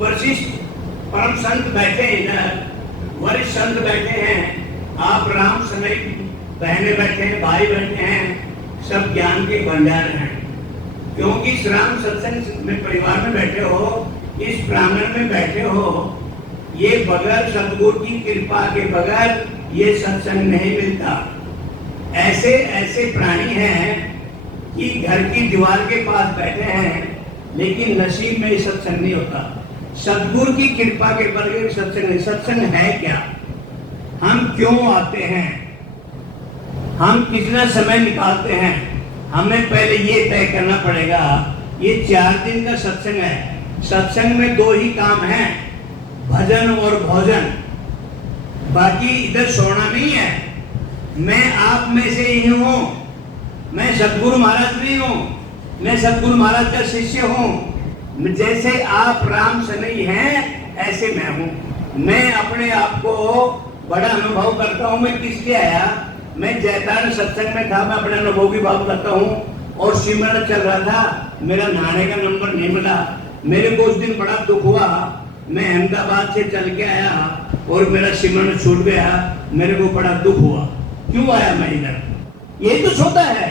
वशिष्ठ परम संत बैठे हैं इधर, वरिष्ठ संत बैठे हैं, आप राम समेत बहने बैठे हैं, भाई बैठे हैं, सब ज्ञान के भंडार हैं। क्योंकि इस राम सत्संग में परिवार में बैठे हो, इस प्रांगण में बैठे हो, ये बगैर सतगुरु की कृपा के बगैर ये सत्संग नहीं मिलता। ऐसे ऐसे प्राणी हैं कि घर की दीवार के पास बैठे हैं, लेकिन नसीब में सत्संग नहीं होता। सतगुरु की कृपा के बगैर सत्संग नहीं। सत्संग है क्या, हम क्यों आते हैं, हम कितना समय निकालते हैं, हमें पहले ये तय करना पड़ेगा। ये 4 दिन का सत्संग है। सत्संग में 2 ही काम हैं, भजन और भोजन। बाकी इधर सोना नहीं है। मैं आप में से ही हूँ, मैं सतगुरु महाराज नहीं हूँ, मैं सतगुरु महाराज का शिष्य हूँ। जैसे आप राम सनई हैं, ऐसे मैं हूँ। मैं अपने आप को बड़ा अनुभव करता हूँ। मैं किस लिए आया, मैं जैतान सत्संग में था, मैं अपने अनुभव की बात करता हूँ। और सिमरन चल रहा था, मेरा नहाने का नंबर नहीं मिला। मेरे को उस दिन बड़ा दुख हुआ। मैं अहमदाबाद से चल के आया और मेरा सिमरन छूट गया। मेरे को बड़ा दुख हुआ। क्यों आया मैं इधर? ये तो सौदा है।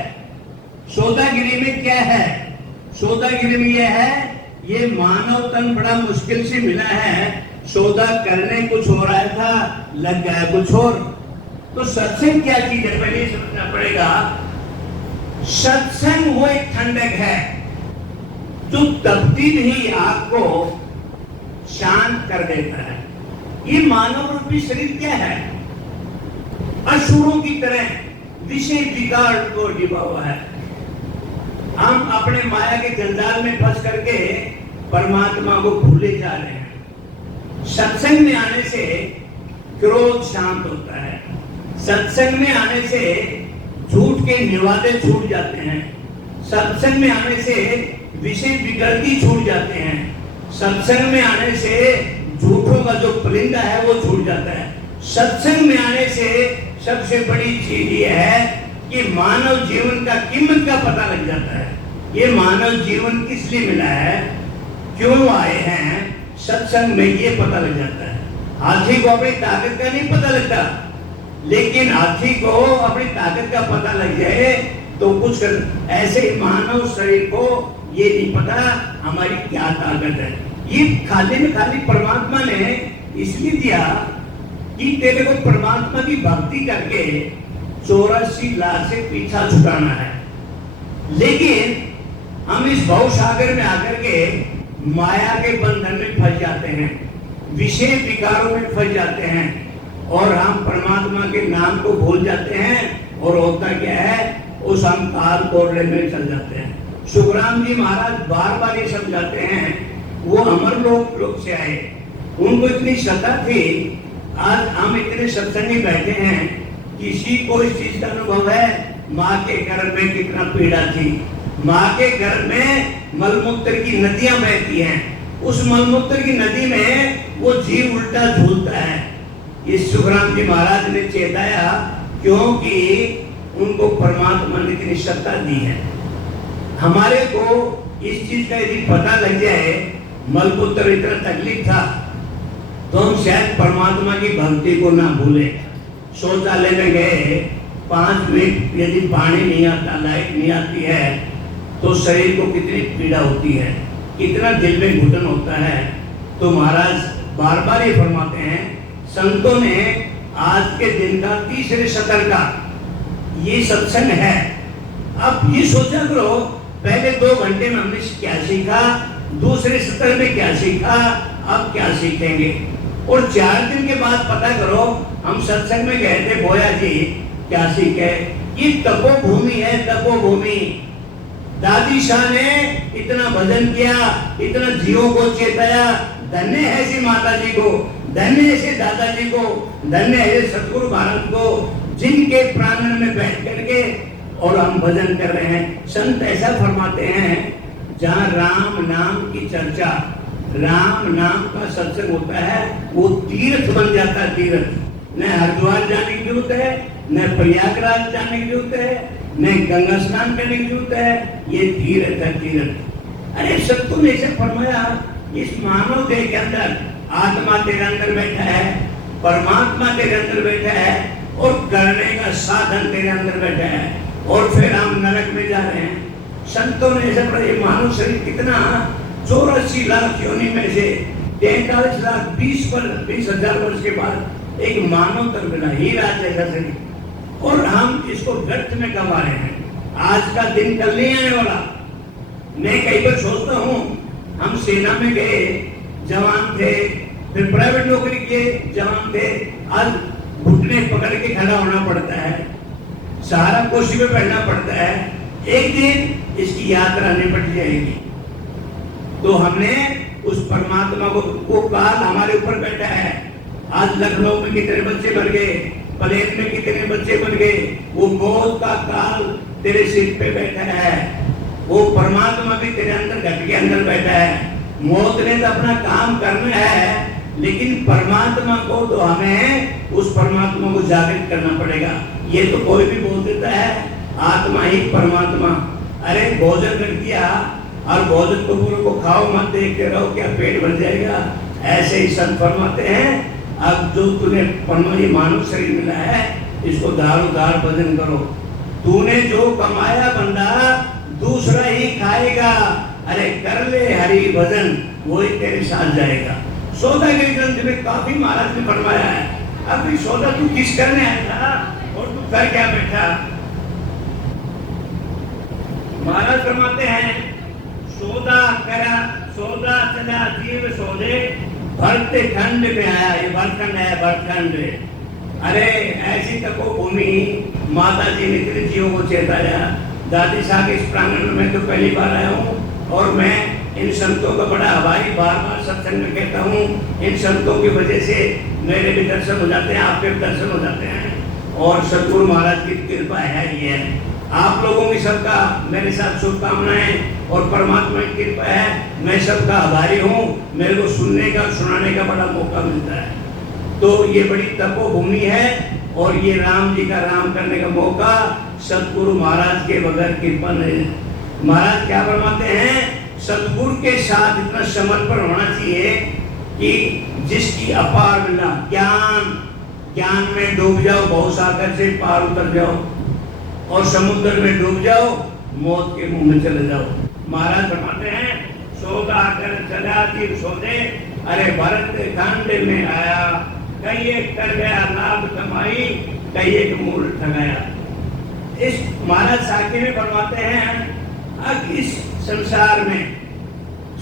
सौदागिरी में क्या है? सौदागिरी में यह है, ये मानव तन बड़ा मुश्किल से मिला है। सौदा करने कुछ हो रहा था, लग गया कुछ और। तो सत्संग क्या चीज है, पहले समझना पड़ेगा। सत्संग वो एक ठंडक है जो तपती नहीं आग को शांत कर देता है। ये मानव रूपी शरीर क्या है? असुरों की तरह विषय विकार को डिबा हुआ है। हम अपने माया के जंजाल में फंस करके परमात्मा को भूले जा रहे हैं। सत्संग में आने से क्रोध शांत होता है। सत्संग में आने से झूठ के निर्वादे छूट जाते हैं। सत्संग में आने से विषय विकृति छूट जाते हैं। सत्संग में आने से झूठों का जो परिंदा है वो छूट जाता है। सत्संग में आने से सबसे बड़ी चीज ये है कि मानव जीवन का कीमत का पता लग जाता है। ये मानव जीवन किस लिए मिला है, क्यों आए हैं, सत्संग में ये पता लग जाता है। हाथी को अपनी ताकत का नहीं पता लगता, लेकिन हाथी को अपनी ताकत का पता लग जाए तो कुछ कर। ऐसे मानव शरीर को ये नहीं पता हमारी क्या ताकत है। ये खाली में खाली परमात्मा ने इसलिए दिया कि तेरे को परमात्मा की भक्ति करके 84 लाख से पीछा छुड़ाना है। लेकिन हम इस भव सागर में आकर के माया के बंधन में फंस जाते हैं, विषय विकारों में फंस जाते हैं और हम परमात्मा के नाम को भूल जाते हैं। और होता क्या है, उस हम काल कोरले में चल जाते हैं। सुखराम जी महाराज बार बार ये समझाते हैं। वो अमर लोक से आए, उनको इतनी सत्ता थी। आज हम इतने सत्संगी बैठे हैं, किसी को इस चीज का अनुभव है माँ के गर्भ में कितना पीड़ा थी। माँ के गर्भ में मलमूत्र की नदियां बहती हैं। उस मलमूत्र की नदी में वो जीव उल्टा झूलता है। ये सुखराम जी महाराज ने चेताया, क्योंकि उनको परमात्मा ने इतनी सत्ता दी है। हमारे को इस चीज का यदि पता लग जाए, मलमूत्र इतना तकलीफ था, तो हम शायद परमात्मा की भक्ति को ना भूले। शौचालय में गए, 5 मिनट यदि पानी नहीं आता, लाइट नहीं आती है, तो शरीर को कितनी पीड़ा होती है, कितना दिल में घुटन होता है। तो महाराज बार बार ये फरमाते हैं, संतों ने आज के दिन का तीसरे सत्र का ये सत्संग है। अब ये सोचा करो, पहले 2 घंटे में हमने क्या सीखा, दूसरे सत्र में क्या सीखा, अब क्या सीखेंगे। और 4 दिन के बाद पता करो, हम सत्संग में गए थे, बोया जी क्या सीखे। ये तपोभूमि है, तपोभूमि। दादी शाह ने इतना भजन किया, इतना जीवों को चेताया। धन्य है ऐसी माता जी को, धन्य है ऐसे दादाजी को, धन्य है सतगुरु महाराज को, जिनके प्रांगण में बैठ करके और हम भजन कर रहे हैं। संत ऐसा फरमाते हैं, जहाँ राम नाम की चर्चा, राम नाम का सत्संग होता है, वो तीर्थ बन जाता है। तीर्थ न हरिद्वार जाने की जरूरत है, न प्रयागराज जाने की जरूरत है, न गंगा स्नान करने की जरूरत है। ये तीर्थ है, तीर्थ। अरे संतों ने ऐसे फरमाया, इस मानव देह के अंदर आत्मा तेरे अंदर बैठा है, परमात्मा तेरे अंदर बैठा है और करने का साधन तेरे अंदर बैठा है, और फिर हम नरक में जा रहे हैं। संतों ने ऐसा पढ़ा, ये मानव शरीर कितना 84 लाख योनि में से 43 लाख 20,000 वर्ष के बाद एक मानव तक मिला, हीरा जैसा शरीर, और हम इसको व्यर्थ में गंवा रहे हैं। आज का दिन कल नहीं आने वाला। मैं कई बार सोचता हूँ, हम सेना में गए, जवान थे, फिर प्राइवेट नौकरी किए, जवान थे, आज घुटने पकड़ के खड़ा होना पड़ता है, सहारा कोशी में बैठना पड़ता है। एक दिन इसकी यात्रा निपट जाएगी। तो हमने उस परमात्मा को, वो काल हमारे ऊपर बैठा है। आज लखनऊ में कितने बच्चे मर गए, प्लेन में कितने बच्चे मर गए, वो मौत का काल तेरे सिर पे बैठा है। वो परमात्मा भी तेरे अंदर, घट के अंदर बैठा है। मौत ने तो अपना काम करना है, लेकिन परमात्मा को तो हमें उस परमात्मा को जागृत करना पड़ेगा। ये तो कोई भी बोल देता है आत्मा ही परमात्मा। अरे भोजन कर दिया और भोजन को पूरे को खाओ मत, देखते रहो क्या पेट भर जाएगा। ऐसे ही संत फरमाते हैं, अब जो तूने ये मानव शरीर मिला है, इसको दारोदार भजन करो। तूने जो कमाया बंदा दूसरा ही खाएगा। अरे कर ले हरि भजन, वही तेरे साथ जाएगा। सौदागरी ग्रंथ में काफी महाराज ने फरमाया है, अभी सौदा तू किस करने आया था और तू कर क्या बैठा। महाराज फरमाते हैं, सौदा करा, सौदा चला जीव सौदे, भरते खंड में आया। ये भरखंड है, भरखंड। अरे ऐसी तको भूमि माता जी ने इतने जीवों को चेताया। दादी साहब इस प्रांगण में तो पहली बार आया हूँ, और मैं इन संतों का बड़ा आभारी, बार बार सत्संग में कहता हूँ, इन संतों की वजह से मेरे भी दर्शन हो जाते हैं, आपके भी दर्शन हो जाते हैं, और सतगुरु महाराज की कृपा है। ये आप लोगों की सबका मेरे साथ शुभकामनाएं और परमात्मा की कृपा है। मैं सबका आभारी हूँ, मेरे को सुनने का, सुनाने का बड़ा मौका मिलता है। तो ये बड़ी तपोभूमि है, और ये राम जी का राम करने का मौका सतगुरु महाराज के बगैर कृपा नहीं। महाराज क्या फरमाते हैं, सतगुरु के साथ इतना समर्पण होना चाहिए कि जिसकी अपार मिला ज्ञान, ज्ञान में डूब जाओ, भवसागर से पार उतर जाओ, और समुद्र में डूब जाओ, मौत के मुंह में चले जाओ। महाराज फरमाते हैं, सौदा कर चला जीव सौदे, अरे भरत खंड में आया, कई एक कर गया लाभ कमाई, कई एक मूल ठगाया। इस महाराज साकी में फरमाते हैं, अब इस संसार में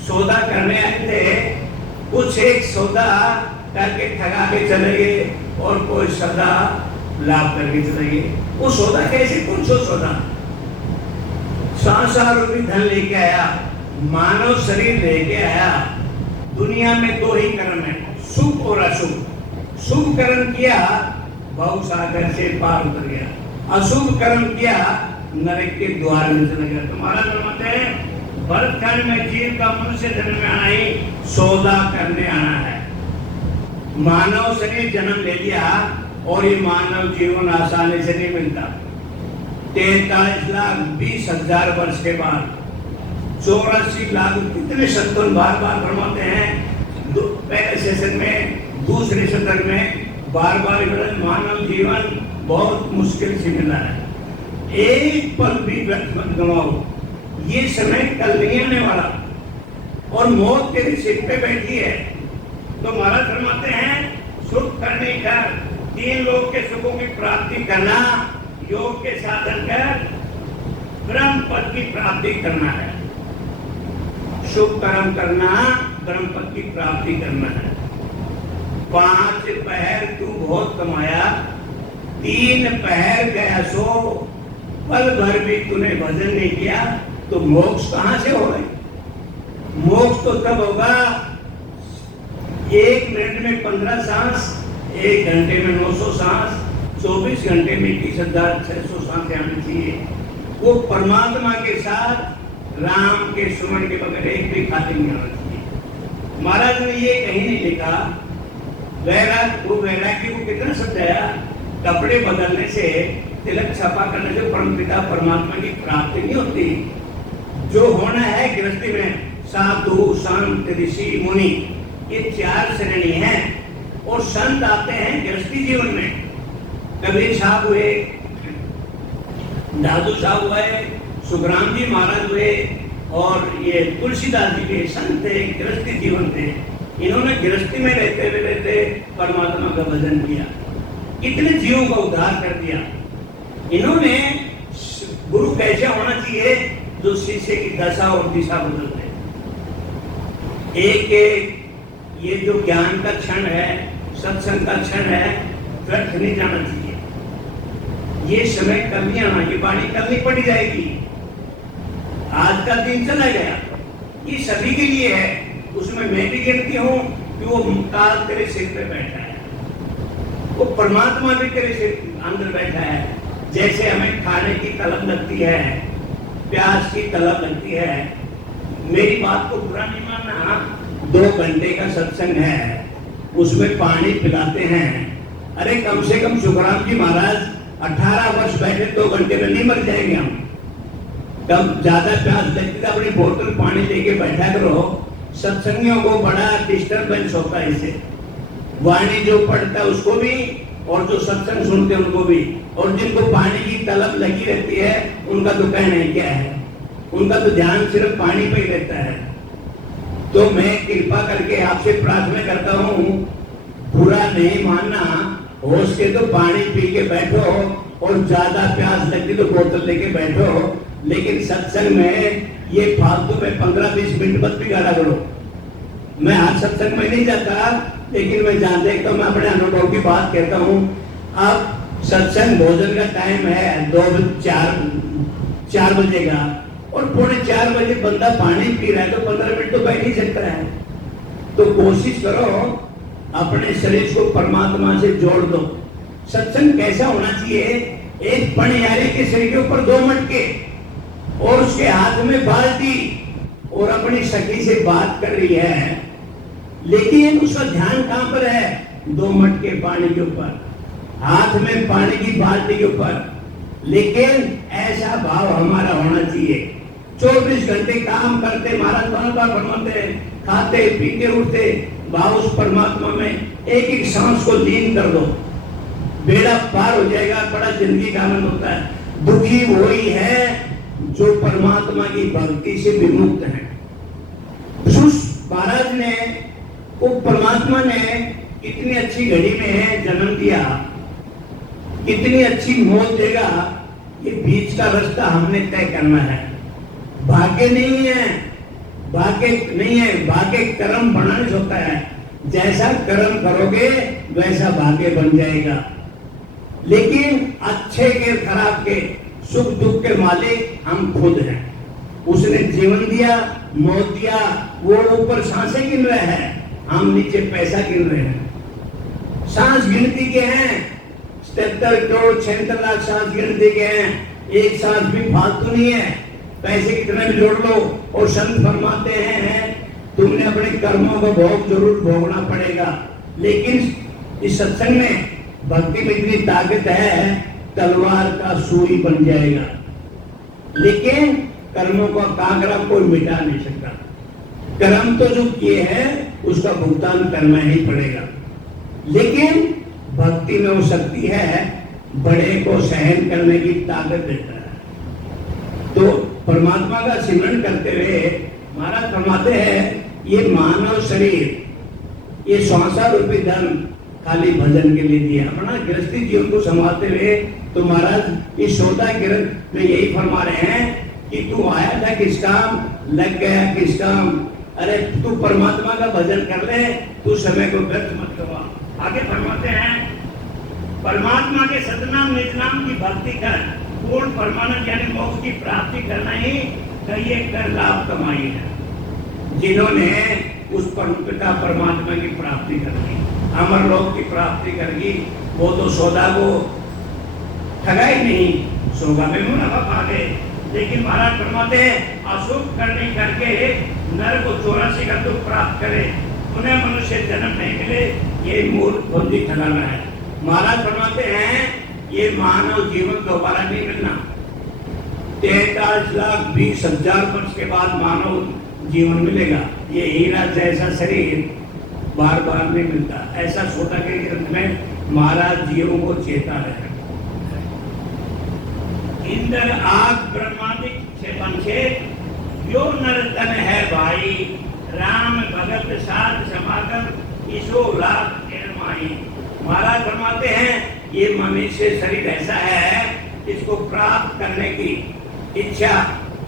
सौदा करने आए थे, कुछ एक सौदा करके ठगा के चले गए, और कोई सौदा लाभ करके चले गए। वो सौदा कैसे, कौन सा सौदा? 100 रुपये धन लेके आया, मानव शरीर लेके आया। दुनिया में दो ही कर्म है, शुभ और अशुभ। शुभ कर्म किया, भवसागर से पार उतर गया, अशुभ कर्म किया, नरक के द्वार में चला गया। तो महाराज फरमाते हैं, भरतखंड में जीव का मनुष्य जन्म में आना ही सौदा करने आना है। मानव शरीर जन्म ले लिया, और ये मानव जीवन आसानी से नहीं मिलता। 43,20,000 वर्ष के बाद 84 लाख, कितने संतों बार बार फरमाते हैं, पहले सेशन में, दूसरे सत्र में बार बार मानव जीवन बहुत मुश्किल से मिला है। एक पल भी व्यर्थ मत गंवाओ, ये समय कल नहीं आने वाला, और मौत तेरे सिर पे बैठी है। तो महाराज फरमाते हैं, सुख करने का 3 लोग के सुखों की प्राप्ति करना, योग के साधन कर ब्रह्म पद की प्राप्ति करना है। शुभ कर्म करना, ब्रह्म पद की प्राप्ति करना है। 5 पहर तू बहुत कमाया, 3 पहर गया सो, पल भर भी तूने भजन नहीं किया, तो मोक्ष कहां से होगा? मोक्ष तो तब होगा 1 मिनट में 15 सांस, 1 घंटे में 900 सांस, 24 घंटे में 30,600 सांसें आनी चाहिए। वो परमात्मा के साथ राम के सुमन के बगैर एक भी खाली नहीं होना चाहिए। महाराज ने ये कहीं नहीं लिखा, वैराग्य को कितना समझाया, कपड़े बदलने से, तिलक छापा करने से परमपिता परमात्मा की प्राप्ति नहीं होती। जो होना है गृहस्थी में, साधु, संत, ऋषि, मुनि, ये 4 श्रेणी हैं। और संत आते हैं गृहस्थी जीवन में। कबीर साहब हुए, दादू साहब हुए, सुखराम जी महाराज हुए, और ये तुलसीदास जी के संत थे, गृहस्थी जीवन थे। इन्होंने गृहस्थी में रहते परमात्मा का भजन किया, कितने जीवों का उद्धार कर दिया। इन्होंने गुरु कैसे होना चाहिए, जो शिष्य की दशा और दिशा बदल दे। एक ये जो ज्ञान का क्षण है, सत्संग का क्षण है, व्यर्थ नहीं जाना चाहिए। ये समय कल नहीं आना, ये वाणी कल नहीं पड़ी जाएगी। आज का दिन चला गया, ये सभी के लिए है। उसमें मैं भी गिनती हूँ कि वो काल तेरे सिर पे बैठा है, वो परमात्मा भी तेरे सिर अंदर बैठा है। जैसे हमें खाने की तलब लगती है, प्यास की तलब लगती है, मेरी बात को बुरा नहीं मानना, 2 घंटे का सत्संग है, उसमें पानी पिलाते हैं। अरे कम से कम सुखराम जी महाराज 18 वर्ष बैठे, 2 घंटे में नहीं मर जाएंगे हम। कब ज्यादा प्यास लगती है अपनी बोतल पानी लेके बैठा करो। सत्संगियों को बड़ा डिस्टर्बेंस होता है इससे, वाणी जो पढ़ता है उसको भी, और जो सत्संग सुनते हैं उनको भी। और जिनको पानी की तलब लगी रहती है उनका तो कहना ही क्या है, उनका तो ध्यान सिर्फ पानी पे ही रहता है। तो मैं कृपा करके आपसे प्रार्थना करता हूँ, बुरा नहीं मानना, होश के तो पानी पी के बैठो, और ज्यादा प्यास लगती तो बोतल लेके बैठो। लेकिन सत्संग में ये फालतू में 15-20 मिनट मत बिगाड़ा करो। मैं आज सत्संग में नहीं जाता, लेकिन मैं जहाँ देखता हूँ, मैं अपने अनुभव की बात कहता हूँ। अब सत्संग भोजन का टाइम है 4 बजे का, और 3:45 बजे बंदा पानी पी रहा है, तो 15 मिनट तो बैठ ही सकता है। तो कोशिश करो अपने शरीर को परमात्मा से जोड़ दो। सत्संग कैसा होना चाहिए, एक पनियारी के सिर के ऊपर 2 मटके, और उसके हाथ में बाल्टी, और अपनी सखी से बात कर रही है, लेकिन उसका ध्यान कहां पर है, 2 मटके पानी के ऊपर, हाथ में पानी की बाल्टी के ऊपर। लेकिन ऐसा भाव हमारा होना चाहिए। 24 घंटे काम करते, महाराज बार फरमाते, खाते पीते उठते, भाव उस परमात्मा में एक सांस को लीन कर दो, बेड़ा पार हो जाएगा। बड़ा जिंदगी का आनंद होता है। दुखी वही है जो परमात्मा की भक्ति से विमुक्त है। महाराज ने, वो परमात्मा ने कितनी अच्छी घड़ी में जन्म दिया, कितनी अच्छी मौत देगा, ये बीच का रास्ता हमने तय करना है। भाग्य नहीं है, भाग्य कर्म बनाने से होता है। जैसा कर्म करोगे वैसा भाग्य बन जाएगा। लेकिन अच्छे के खराब के सुख दुख के मालिक हम खुद हैं। उसने जीवन दिया, मौत दिया, वो ऊपर सांसें गिन रहे हैं, हम नीचे पैसा गिन रहे हैं। सांस गिनती के हैं 77 करोड़ 76 लाख सांस गिनती के हैं, एक सांस भी फालतू नहीं है। पैसे कितने भी जोड़ लो। और संत फरमाते हैं तुमने अपने कर्मों को भोग जरूर भोगना पड़ेगा, लेकिन इस सत्संग में भक्ति में इतनी ताकत है, तलवार का सुई बन जाएगा। लेकिन कर्मों का कांकरा कोई मिटा नहीं सकता। कर्म तो जो किए हैं उसका भुगतान करना ही पड़ेगा। लेकिन भक्ति में वो शक्ति है, बड़े को सहन करने की ताकत देता है। तो परमात्मा का सिमरन करते हुए महाराज फरमाते हैं, ये मानव शरीर, ये संसार रूपी धन खाली भजन के लिए दिया। अपना गृहस्थी जीवन को संभालते हुए तो महाराज इस 14 ग्रंथ में यही फरमा रहे हैं कि तू आया था किस काम, लग गया किस काम। अरे तू परमात्मा का भजन कर ले, तू समय को व्यर्थ मत करवा। आगे फरमाते हैं, परमात्मा के सतनाम निज नाम की भक्ति कर, पूर्ण परमानंद यानी मोक्ष की प्राप्ति करना ही कहिए कर लाभ कमाई है। जिन्होंने उस पिता परमात्मा की प्राप्ति कर ली, अमर लोक की प्राप्ति कर ली, वो तो सौदा को ठगा ही नहीं, सौदा में मुनाफा पा गए। लेकिन महाराज फरमाते हैं, अशुभ करने करके नर को 84 का दुख प्राप्त करे, उन्हें मनुष्य जन्म नहीं मिले, ये मूर्ख बुद्धि ठगाना है। महाराज फरमाते हैं, ये मानव जीवन दोबारा नहीं मिलना। 43,20,000 वर्ष के बाद मानव जीवन मिलेगा। ये हीरा जैसा शरीर बार बार नहीं मिलता। ऐसा छोटा के ग्रंथ में महाराज जीवों को चेता रहे। इंद्र आग ब्रह्मादिक से पंछे यो नर्तन है भाई, राम भगत साध समागम इसो लाभ माही। महाराज फरमाते हैं ये मनुष्य शरीर ऐसा है, इसको प्राप्त करने की इच्छा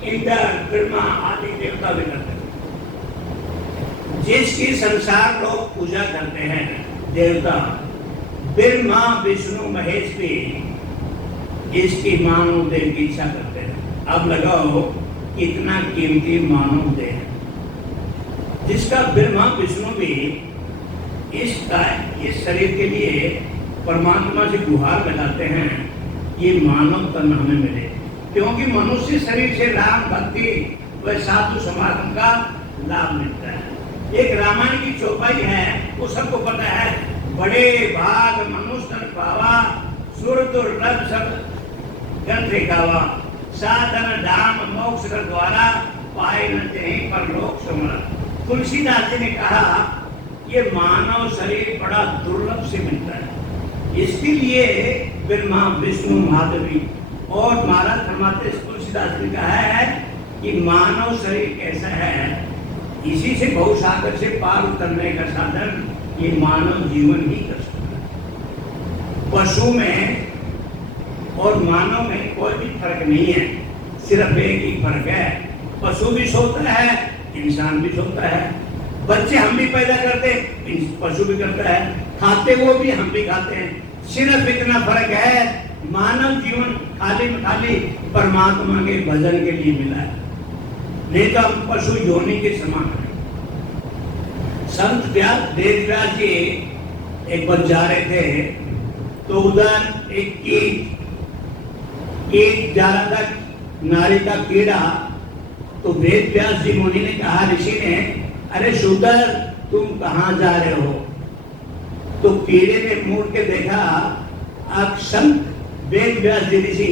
इंद्र ब्रह्मा आदि देवता भी करते हैं। जिसकी संसार लोग पूजा करते हैं देवता ब्रह्मा विष्णु महेश भी इसकी मानव देह की इच्छा करते हैं। अब लगाओ कितना कीमती मानव देह है, जिसका ब्रह्मा विष्णु भी इस शरीर के लिए परमात्मा से गुहार लगाते हैं ये मानव तन हमें मिले। क्योंकि मनुष्य शरीर से राम भक्ति व साधु समागम का लाभ मिलता है। एक रामायण की चौपाई है, वो सबको पता है, बड़े भाग मनुष्य पावा सुर दुर्लभ सब ग्रंथ गावा, साधन धाम मोक्ष का द्वारा पाए न ते परलोक समरा। तुलसीदास जी ने कहा ये मानव शरीर बड़ा दुर्लभ से मिलता है, इसके लिए ब्रह्मा विष्णु महादेवी और महाराज फरमाते तुलसीदास ने कहा है कि मानव शरीर कैसा है, इसी से भवसागर से पार उतरने का साधन ये मानव जीवन ही कर सकता है। पशु में और मानव में कोई भी फर्क नहीं है, सिर्फ एक ही फर्क है, पशु भी सोता है इंसान भी सोता है, बच्चे हम भी पैदा करते पशु भी करता है, खाते वो भी हम भी खाते हैं। सिर्फ इतना फर्क है मानव जीवन खाली में खाली परमात्मा के भजन के लिए मिला है, नहीं तो हम पशु योनि के समान है। संत वेदव्यास जी एक बार जा रहे थे तो उधर एक कीट जा रहा था, नारी का कीड़ा। तो वेदव्यास जी मुनि ने कहा ऋषि ने, अरे शूद्र तुम कहाँ जा रहे हो? तो कीड़े ने मुड़ के देखा, आप संत वेदव्यास जी ऋषि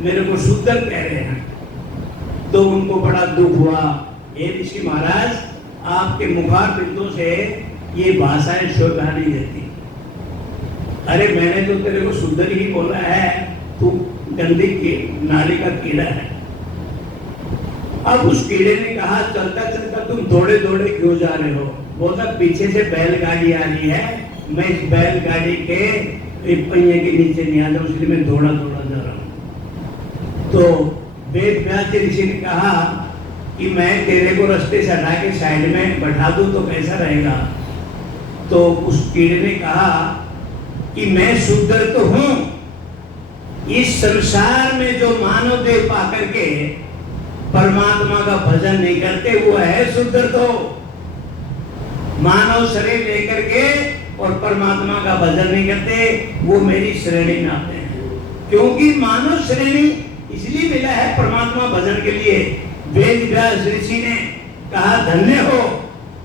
मेरे को शूद्र कह रहे हैं। तो उनको बड़ा दुख हुआ, हे ऋषि महाराज आपके मुखार बिंदु से ये भाषाएं शोभा नहीं देती। अरे मैंने तो तेरे को शूद्र ही बोला है, तू गंदी की नाली का कीड़ा है। अब उस कीड़े ने कहा चलता चलता तुम दौड़े दौड़े क्यों जा रहे हो? बोला पीछे से बैलगाड़ी आ रही है, मैं इस बैलगाड़ी के पहिए के नीचे नहीं आ जाऊं, इसलिए मैं दौड़ा दौड़ा जा रहा हूं। तो वेदव्यास ऋषि ने कहा कि मैं तेरे को रास्ते से हटा के साइड में बैठा दूं तो कैसा रहेगा? तो उस कीड़े ने कहा कि मैं शूद्र तो हूं, इस संसार में जो मानव देह पाकर के परमात्मा का भजन नहीं करते वो है शूद्र। तो मानव शरीर लेकर के और परमात्मा का भजन नहीं करते वो मेरी श्रेणी में आते हैं। क्योंकि मानव श्रेणी इसलिए मिला है परमात्मा भजन के लिए। वेदव्यास ऋषि ने कहा धन्य हो,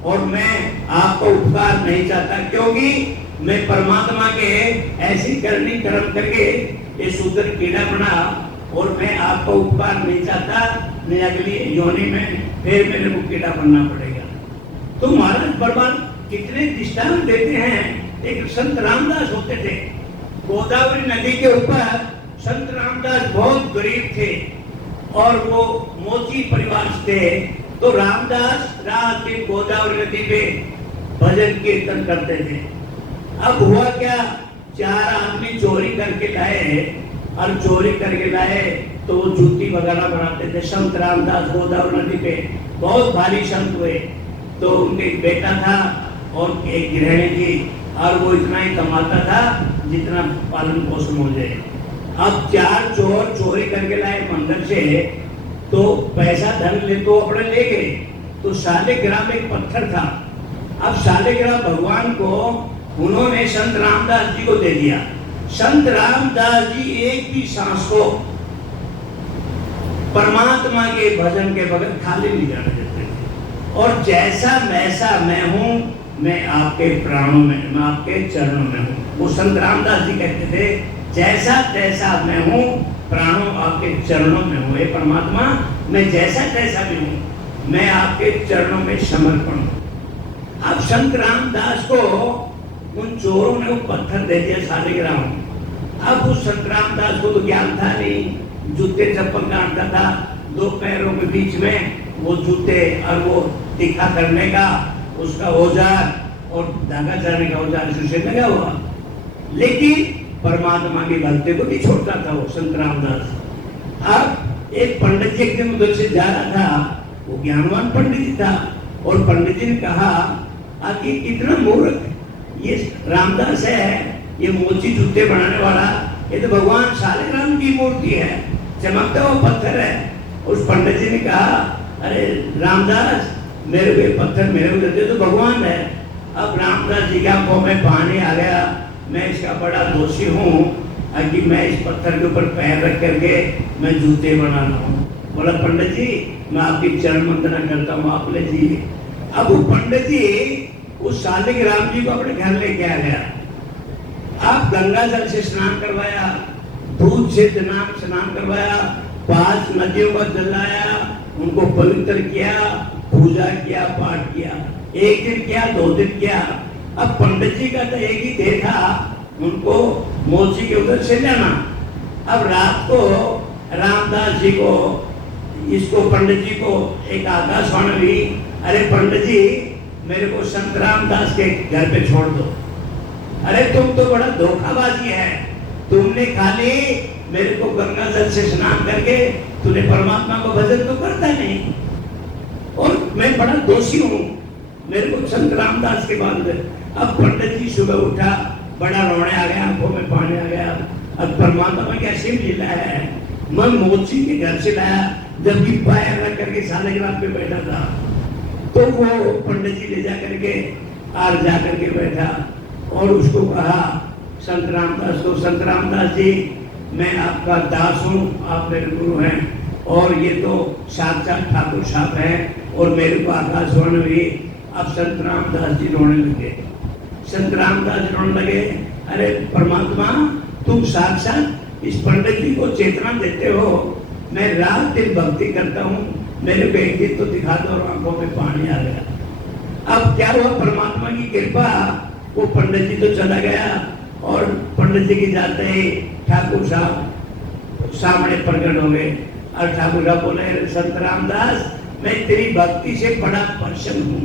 और मैं आपको उपकार नहीं चाहता क्योंकि मैं परमात्मा के ऐसी करनी कर्म करके ये शूद्र कीड़ा बना, और मैं आपको उपकार नहीं चाहता, नहीं अगली योनि में फिर मेरे को कीड़ा बनना पड़ेगा। तो महाराज भगवान कितने दृष्टांत देते हैं। एक संत रामदास होते थे, गोदावरी नदी के ऊपर संत रामदास बहुत गरीब थे और वो मोची परिवार से थे। तो रामदास रात दिन गोदावरी नदी पे भजन कीर्तन करते थे। अब हुआ क्या, 4 आदमी चोरी करके लाए, और चोरी करके लाए तो वो जूती वगैरह बनाते थे। संत रामदास गोदावरी नदी पे बहुत भारी संत हुए। तो उनके एक बेटा था और एक गृहिणी थी, और वो इतना ही कमाता था जितना पालन पोषण हो जाए। अब 4 चोर चोरी करके लाए मंदिर से, तो पैसा धन ले तो अपने ले गए। तो शालिग्राम एक पत्थर था, अब शालिग्राम भगवान को उन्होंने संत रामदास जी को दे दिया। संत रामदास जी एक भी सांस को परमात्मा के भजन के बगैर खाली नहीं जाने देते थे। और जैसा वैसा मैं हूं, मैं आपके प्राणों में, मैं आपके चरणों में हूं। वो संत रामदास जी कहते थे जैसा तैसा मैं हूं, प्राणों आपके चरणों में हूं। हे परमात्मा मैं जैसा तैसा भी हूं, मैं आपके चरणों में समर्पण हूं। अब संत रामदास को उन चोरों ने वो पत्थर दे दिया शालिग्राम। अब उस संत रामदास को तो ज्ञान था नहीं, जूते चप्पल गाड़ता था, दो पैरों के बीच में वो जूते और वो तीखा करने का उसका औजार और धागा चढ़ाने का औजार उसे लगा हुआ, लेकिन परमात्मा की भक्ति को नहीं छोड़ता था वो संत रामदास। अब एक पंडित जी एक दिन उधर से जा रहा था, वो ज्ञानवान पंडित जी था, और पंडित जी ने कहा कि कितना मूर्ख ये रामदास है, ये मोची जूते बनाने वाला, ये तो भगवान शालिग्राम की मूर्ति है, चमकता हुआ पत्थर है। उस पंडित जी ने कहा, अरे रामदास मेरे को पत्थर मेरे को देते तो भगवान है। अब रामदास जी की आंखों में पानी आ गया, मैं इसका बड़ा दोषी हूँ कि मैं इस पत्थर के ऊपर पैर रख करके मैं जूते बना रहा हूँ। बोला पंडित जी मैं आपकी चरण वंदना करता हूँ, आप ले जी। अब वो पंडित जी उस शालिग्राम जी को अपने घर लेके आ गया। आप गंगा जल से स्नान करवाया, दूध से स्नान करवाया, 5 नदियों का जल लाया, उनको पवित्र किया, पूजा किया, पाठ किया। एक दिन किया, 2 दिन किया। अब पंडित जी का तो एक ही देह था, उनको मोची के उधर से जाना। अब रात को रामदास जी को, इसको पंडित जी को एक आकाशवाणी हुई, अरे पंडित जी मेरे को संत रामदास के घर पे छोड़ दो। अरे तुम तो बड़ा धोखाबाजी है, तुमने खाली मेरे को गंगा जल से स्नान करके तूने परमात्मा को भजन तो करता नहीं, और मैं बड़ा दोषी हूँ, मेरे को संत रामदास के बाद। अब पंडित जी सुबह उठा, बड़ा रोने आ गया, आंखों में पानी आ गया। अब परमात्मा की असीम लीला है, मन मोची के घर से लाया, जबकि पैर रख करके शालिग्राम पे बैठा था, तो वो पंडित जी ले जा करके आर जा करके बैठा और उसको कहा संत रामदास को, संत रामदास जी मैं आपका दास हूँ, आप मेरे गुरु हैं, और ये तो साक्षात ठाकुर साहब हैं, और मेरे को आकाशवाणी हुई। अब संत रामदास जी रोने लगे, संत रामदास रोने लगे, अरे परमात्मा तुम साक्षात इस पंडित जी को चेतना देते हो, मैं रात दिन भक्ति करता हूँ, मेरे को एक दिन तो दिखा दो, और आंखों में पानी आ गया। अब क्या हुआ, परमात्मा की कृपा, वो पंडित जी तो चला गया, और पंडित जी के जाते ही ठाकुर साहब सामने प्रकट हो गए, और ठाकुर साहब बोले संत रामदास मैं तेरी भक्ति से बड़ा प्रसन्न हूँ,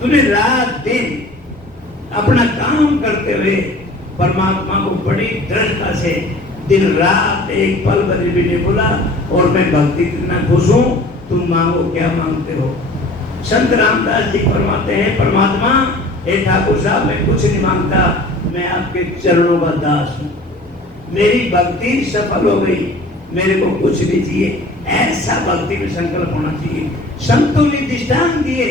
तूने रात दिन अपना काम करते हुए परमात्मा को बड़ी दृढ़ता से दिन रात एक पल भर भी नहीं बोला, और मैं भक्ति इतना खुश हूँ, तुम मांगो क्या मांगते हो। संत रामदास जी फरमाते हैं, परमात्मा हे ठाकुर साहब मैं कुछ नहीं मांगता, मैं आपके चरणों का दास हूँ, मेरी भक्ति सफल हो गई, मेरे को कुछ नहीं चाहिए। ऐसा भक्ति में संकल्प होना चाहिए। संतों ने दृष्टांत दिए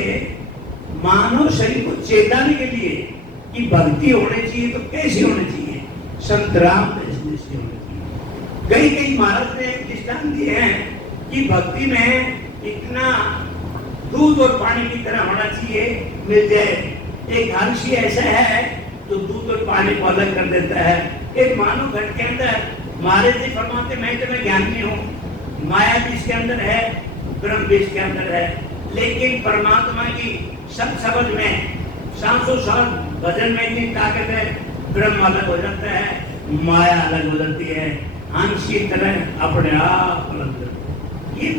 मानव शरीर को चेताने के लिए कि भक्ति होनी चाहिए तो कैसे होनी चाहिए, संत रामदास जैसे होनी चाहिए। कई महाराज ने दृष्टांत दिए हैं कि भक्ति में इतना दूध और पानी की तरह होना चाहिए, मिल जाए। एक हंसी ऐसा है जो दूध और पानी को अलग कर देता है। एक मानव घट के अंदर महाराज जी फरमाते मैं तुम्हें ज्ञानी हूँ, माया भी इसके अंदर है, ब्रह्म भी इसके अंदर है, लेकिन परमात्मा की सब समझ में सांसों सांस भजन में इतनी ताकत है, ब्रह्म अलग हो जाता है, माया अलग हो जाती है, हंस की तरह अपने आप अलग हो जाती है। ये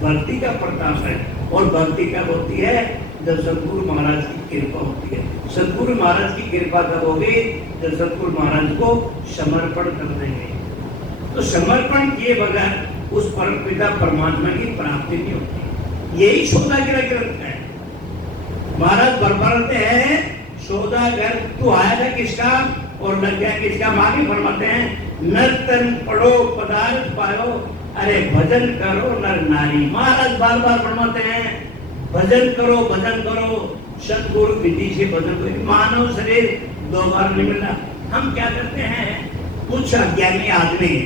भक्ति का प्रताप है, और भक्ति कब होती है, जब सतगुरु महाराज की कृपा होती है। सतगुरु महाराज की कृपा कब होगी, जब सतगुरु महाराज को समर्पण कर देंगे। तो समर्पण किए बगैर उस परम पिता परमात्मा की प्राप्ति नहीं होती। यही सौदागर ग्रंथ है। महाराज बरबरते हैं, सौदागर तू आया था किसका और लग गया किसका। मागे फरमाते हैं नर्तन पढ़ो पदार्थ पायो, अरे भजन करो नर नारी। महाराज बार बार फरमाते हैं भजन करो भजन करो, सतगुरु विधि से भजन करो। मानव शरीर 2 बार नहीं मिला। हम क्या करते हैं, कुछ अज्ञानी आदमी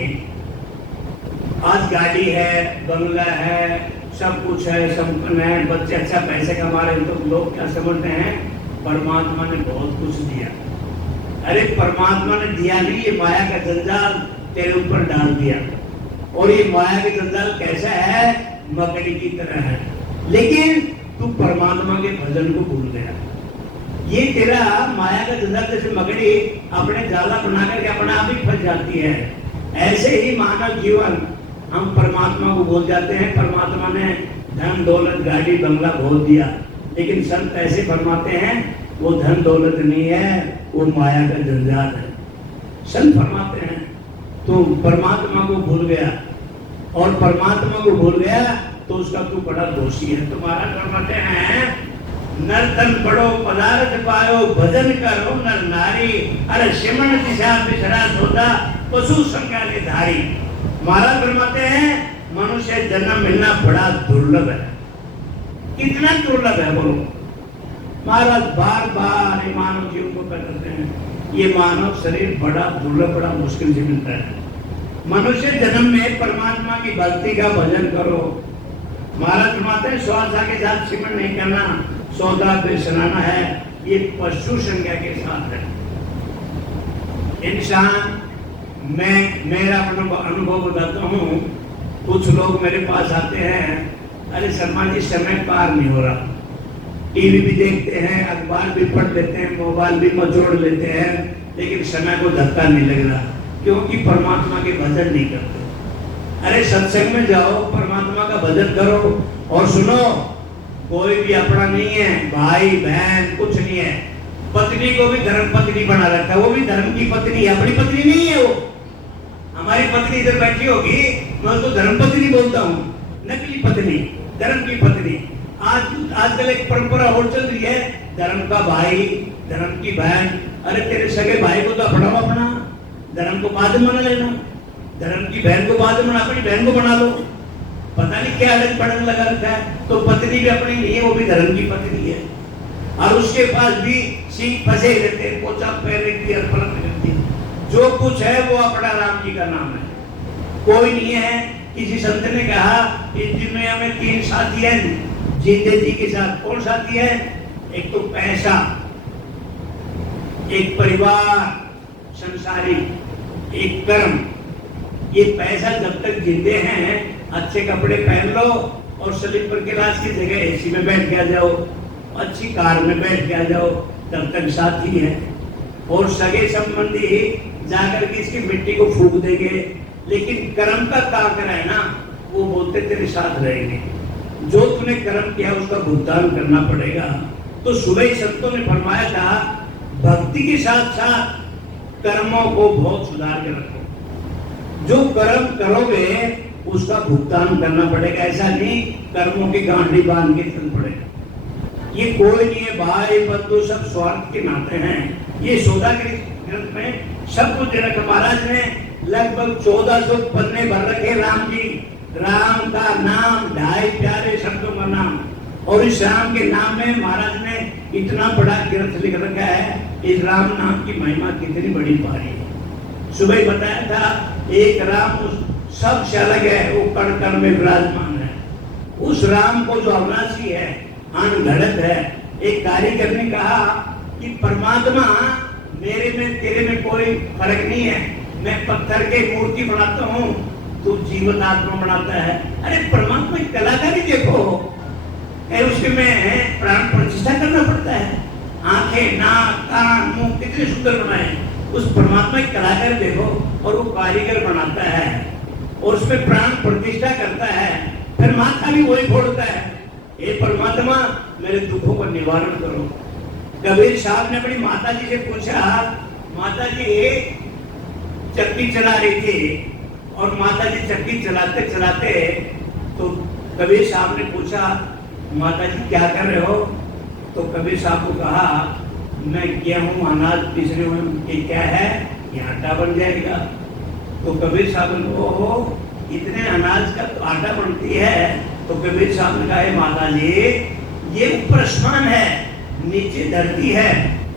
आज गाड़ी है, बंगला है, सब कुछ है, संपन्न है, बच्चे अच्छा पैसे कमा रहे हैं, तो लोग क्या समझते हैं परमात्मा ने बहुत कुछ दिया। अरे परमात्मा ने दिया नहीं, ये माया का जंजाल तेरे ऊपर डाल दिया। और ये माया का जंजाल कैसा है, मकड़ी की तरह है। लेकिन तू परमात्मा के भजन को भूल गया। ये तेरा माया का धंधा, जैसे मकड़ी अपने जाला बना करके अपना आप ही फंस जाती है, ऐसे ही मानव जीवन हम परमात्मा को भूल जाते हैं। परमात्मा ने धन दौलत गाड़ी बंगला भूल दिया, लेकिन संत ऐसे फरमाते हैं वो धन दौलत नहीं है, वो माया का जंजाल है। संत फरमाते हैं तू परमात्मा को भूल गया, और परमात्मा को भूल गया तो उसका तू बड़ा दोषी है। तुम्हारा फरमाते हैं नर्तन पढ़ो पदार्थ पायो, भजन करो नर नारी, अरे सिमरण दिशा बिछड़ा सोता पशु संज्ञा ले धारी। महाराज फरमाते हैं मनुष्य जन्म मिलना बड़ा दुर्लभ है। कितना दुर्लभ है बोलो। महाराज बार बार ये मानव जीव को कहते हैं ये मानव शरीर बड़ा दुर्लभ, बड़ा मुश्किल से मिलता है। मनुष्य जन्म में परमात्मा की भक्ति का भजन करो। महाराज फरमाते हैं स्वास्थ्य के साथ सिमरण नहीं करना, सौदा बेचना है, ये पशु संज्ञा के साथ है। इंसान, मैं मेरा अनुभव बताता हूँ। कुछ लोग मेरे पास आते हैं, अरे शर्मा जी समय पार नहीं हो रहा, टीवी भी देखते हैं, अखबार भी पढ़ लेते हैं, मोबाइल भी मचोड़ लेते हैं, लेकिन समय को धक्का नहीं लग रहा, क्योंकि परमात्मा के भजन नहीं करते। अरे सत्संग में जाओ, परमात्मा का भजन करो, और सुनो कोई भी अपना नहीं है, भाई बहन कुछ नहीं है। पत्नी को भी धर्म पत्नी बना रखा है, वो भी धर्म की पत्नी है, अपनी पत्नी नहीं है। वो हमारी पत्नी इधर बैठी होगी, मैं उसको धर्म पत्नी बोलता हूँ, नकली पत्नी, धर्म की पत्नी। आजकल एक परंपरा और चल रही है, धर्म का भाई, धर्म की बहन। अरे तेरे सगे भाई को तो अपनाओ, अपना धर्म को बाद में बना लेना, धर्म की बहन को बाद में अपनी बहन को बना लो। पता नहीं क्या अलग पड़न लगा रखा है। तो पत्नी भी अपनी नहीं है, वो भी धर्म की पत्नी है, और उसके पास भी सिंह फंसे रहते हैं, पोचा पैर रखती है, पलट करती है। जो कुछ है वो अपना राम जी का नाम है, कोई नहीं है। किसी संत ने कहा इस दुनिया में 3 साथी हैं जीते जी के साथ। कौन साथी है? एक तो पैसा, एक परिवार संसारी, एक कर्म। ये पैसा जब तक जिंदे हैं, अच्छे कपड़े पहन लो और स्लीपर क्लास की जगह एसी में बैठ के आ जाओ, अच्छी कार में बैठ के आ जाओ, तब तक साथी है। और सगे संबंधी जाकर के इसकी मिट्टी को फूंक देंगे, लेकिन कर्म का काम है ना, वो बोलते तेरे साथ रहेंगे। जो तूने कर्म किया उसका भुगतान करना पड़ेगा। तो सुबह ही संतों ने फरमाया था भक्ति के साथ साथ कर्मों को बहुत सुधार के रखो। जो कर्म करोगे उसका भुगतान करना पड़ेगा, ऐसा नहीं कर्मों की गांठी बांध के चल पड़ेगा। ये कोई नहीं है, भाई बंधु सब स्वार्थ के नाते हैं। ये सौदा के ग्रंथ में सब कुछ दे रखा। महाराज ने लगभग 1400 पन्ने भर रखे राम जी, राम का नाम, 2.5 प्यारे शब्दों का नाम, और इस राम के नाम में महाराज ने इतना बड़ा ग्रंथ लिख रखा है। इस राम नाम की महिमा कितनी बड़ी भारी है। सुबह ही बताया था एक राम सबसे अलग है, वो कण कण में विराजमान है। उस राम को जो अविनाशी है, अनघड़त है। एक कारीगर ने कहा कि परमात्मा मेरे में तेरे में कोई फर्क नहीं है, मैं पत्थर के मूर्ति बनाता हूँ, तू जीवन आत्मा बनाता है। अरे परमात्मा की कलाकारी देखो, उसके में प्राण प्रतिष्ठा करना पड़ता है, आंखें नाक कान मुंह कितने सुंदर बनाए। उस परमात्मा की कलाकार देखो, और वो कारीगर बनाता है और उसमें प्राण प्रतिष्ठा करता है, फिर माथा भी वही फोड़ता है। हे परमात्मा मेरे दुखों का निवारण करो। कबीर साहब ने अपनी माता जी से पूछा, माता जी चक्की चला रही थी, और माता जी चक्की चलाते चलाते तो कबीर साहब ने पूछा माता जी क्या कर रहे हो? तो कबीर साहब को कहा मैं गेहूं अनाज पीस रही हूँ। ये क्या है? ये आटा बन जाएगा। तो कबीर साहब ने ओहो इतने अनाज का तो आटा बनती है। तो कबीर साहब ने कहा माता जी ये ऊपर आसमान है, नीचे धरती है,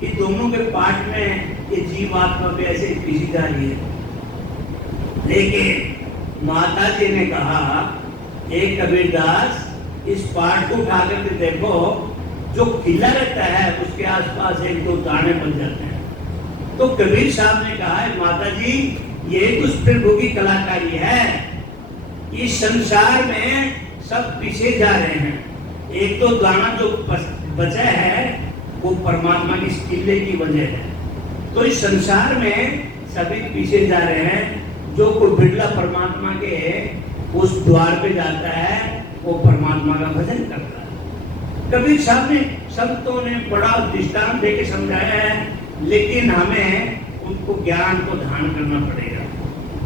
ये दोनों के पार्ट में ये जीवात्मा पे ऐसे पीसी जा रही है। लेकिन माता जी ने कहा एक कबीरदास इस पार्ट को उठा करके देखो, जो खिला रहता है उसके आसपास 1-2 दाने बन जाते हैं। तो कबीर साहब ने कहा माता जी ये कुछ प्रभु की कलाकारी है। इस संसार में सब पीछे जा रहे हैं, एक तो दाना जो बचा है वो परमात्मा की किले की वजह है। तो इस संसार में सभी पीछे जा रहे हैं। जो कोई बिरला परमात्मा के उस द्वार पे जाता है वो परमात्मा का भजन करता है। कबीर साहब ने, संतों ने बड़ा दृष्टांत देके समझाया है, लेकिन हमें उनको ज्ञान को धारण करना पड़ेगा।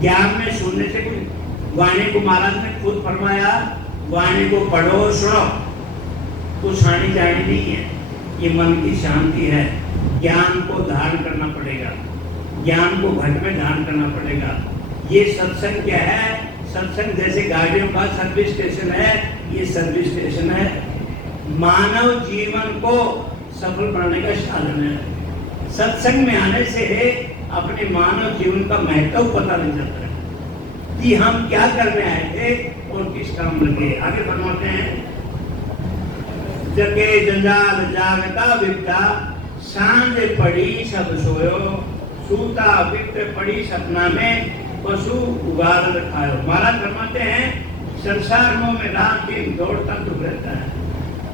ज्ञान में सुनने से कोई, वाणी को महाराज ने खुद फरमाया, वाणी को पढ़ो सुनो तो सानी जानी नहीं है, ये मन की शांति है। ज्ञान को धारण करना पड़ेगा, ज्ञान को घट में धारण करना पड़ेगा। ये सत्संग क्या है? सत्संग जैसे गाड़ियों का सर्विस स्टेशन है, ये सर्विस स्टेशन है। मानव जीवन को सफल बनाने का साधन है। सत्संग में आने से अपने मानव जीवन का महत्व पता लग जाता है कि हम क्या करने आए थे और किस काम लगे। आगे फरमाते हैं, जगे जंजाल जागता विपदा, सांझ पड़ी सब सोयो, सूता विप्र पड़ी सपना में, पशु उगार खायो। महाराज फरमाते हैं, संसार मोह में रात दिन दौड़ता दुख रहता है।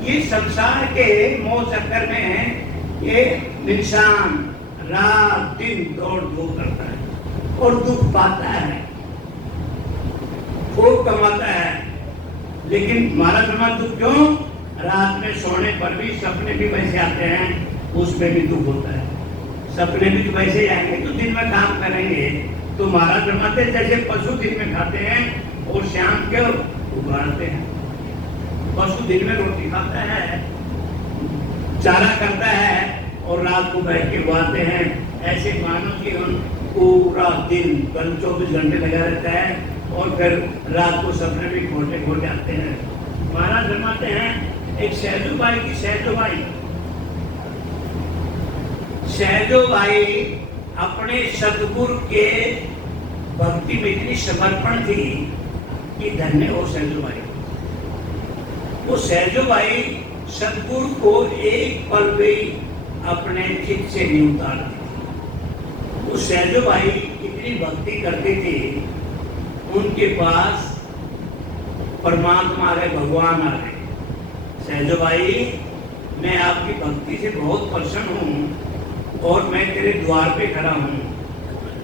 ये संसार के मोह चक्कर में ये इंसान रात दिन दौड़ धूप करता है और दुख पाता है, खूब कमाता है। लेकिन महाराज फरमाते दुख क्यों? रात में सोने पर भी सपने भी वैसे आते हैं, उसमें भी दुख होता है। सपने भी तो वैसे आएंगे तो दिन में काम करेंगे। तो महाराज फरमाते जैसे पशु दिन में खाते हैं और शाम को उगाड़ते हैं। पशु दिन में रोटी खाता है, चारा करता है और रात को बैठ के उगाते हैं। ऐसे मानो जीवन पूरा दिन कल 24 घंटे लगा रहता है और फिर रात को सपने भी खोटे खोटे आते हैं। महाराज फरमाते हैं, एक सहजोबाई की सहजोबाई अपने सतगुरु के भक्ति में इतनी समर्पण थी कि धन्य हो सहजोबाई। वो सहजोबाई सतगुरु को एक पल भी अपने चित्त से नहीं उतारती। वो सहजोबाई इतनी भक्ति करती थी, उनके पास परमात्मा आ गए, भगवान आ गए। सहजोबाई, मैं आपकी भक्ति से बहुत प्रसन्न हूँ और मैं तेरे द्वार पे खड़ा हूँ।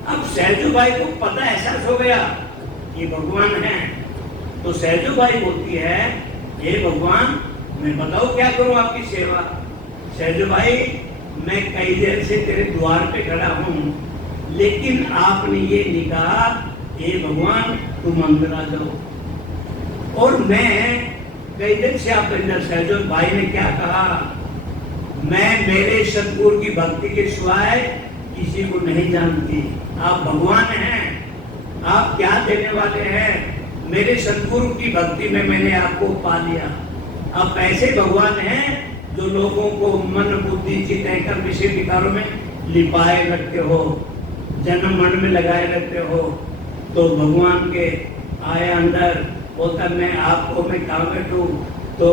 अब सहजोबाई को पता एहसास हो गया ये भगवान है। तो सहजोबाई बोलती है, हे भगवान, मैं बताओ क्या करूँ आपकी सेवा। सहजोबाई, मैं कई देर से तेरे द्वार पे खड़ा हूँ, लेकिन आपने ये नहीं कहा, हे भगवान तुम अंदर आ जाओ। और मैं कई दिन से आप सहजोबाई ने क्या कहा, मैं मेरे सतगुरु की भक्ति के सिवाय किसी को नहीं जानती। आप भगवान हैं, आप क्या देने वाले हैं। मेरे सतगुरु की भक्ति में मैंने आपको पा लिया। आप ऐसे भगवान हैं जो लोगों को मन बुद्धि चित्त अहंकार विषय विकारों में लिपाए रखते हो, जन्म मन में लगाए रखते हो। तो भगवान के आए अंदर बोलता, मैं आपको मैं कहाँ बैठूं। तो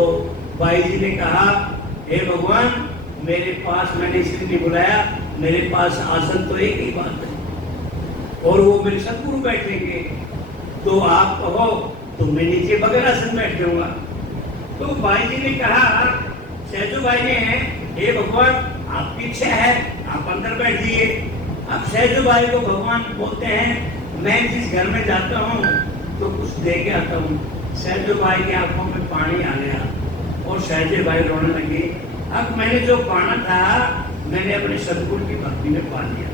भाई जी ने कहा, हे भगवान, मेरे पास मैंने इसलिए नहीं बुलाया, मेरे पास आसन तो एक ही बात है और वो मेरे सतगुरु बैठेंगे। तो आप कहो तो मैं नीचे बगैर आसन बैठ जाऊंगा। तो भाई जी ने कहा, सहजोबाई ने, हे भगवान आपकी इच्छा है, आप अंदर बैठिए। अब सहजोबाई को भगवान बोलते हैं, मैं जिस घर में जाता हूँ तो कुछ दे के आता हूँ। सहजोबाई की आंखों में पानी आ गया और सहजोबाई रोने लगी। अब मैंने जो पाना था मैंने अपने सतगुरु की भक्ति में पा लिया,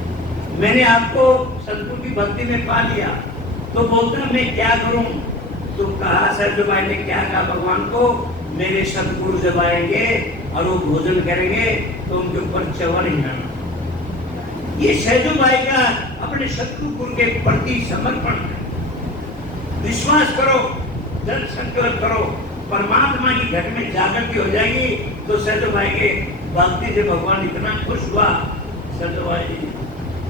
मैंने आपको सतगुरु की भक्ति में पा लिया। तो बोलता मैं क्या करूं। तो कहा सहजोबाई ने क्या कहा भगवान को, मेरे सतगुरु जब आएंगे और वो भोजन करेंगे तो उनके ऊपर चवर ही आना। ये सहजोबाई का अपने सतगुरु के प्रति समर्पण है। विश्वास करो, दृढ़ संकल्प करो, परमात्मा की घट में जागृति हो जाएगी। तो सहजोबाई के भक्ति से भगवान इतना खुश हुआ। सहजोबाई,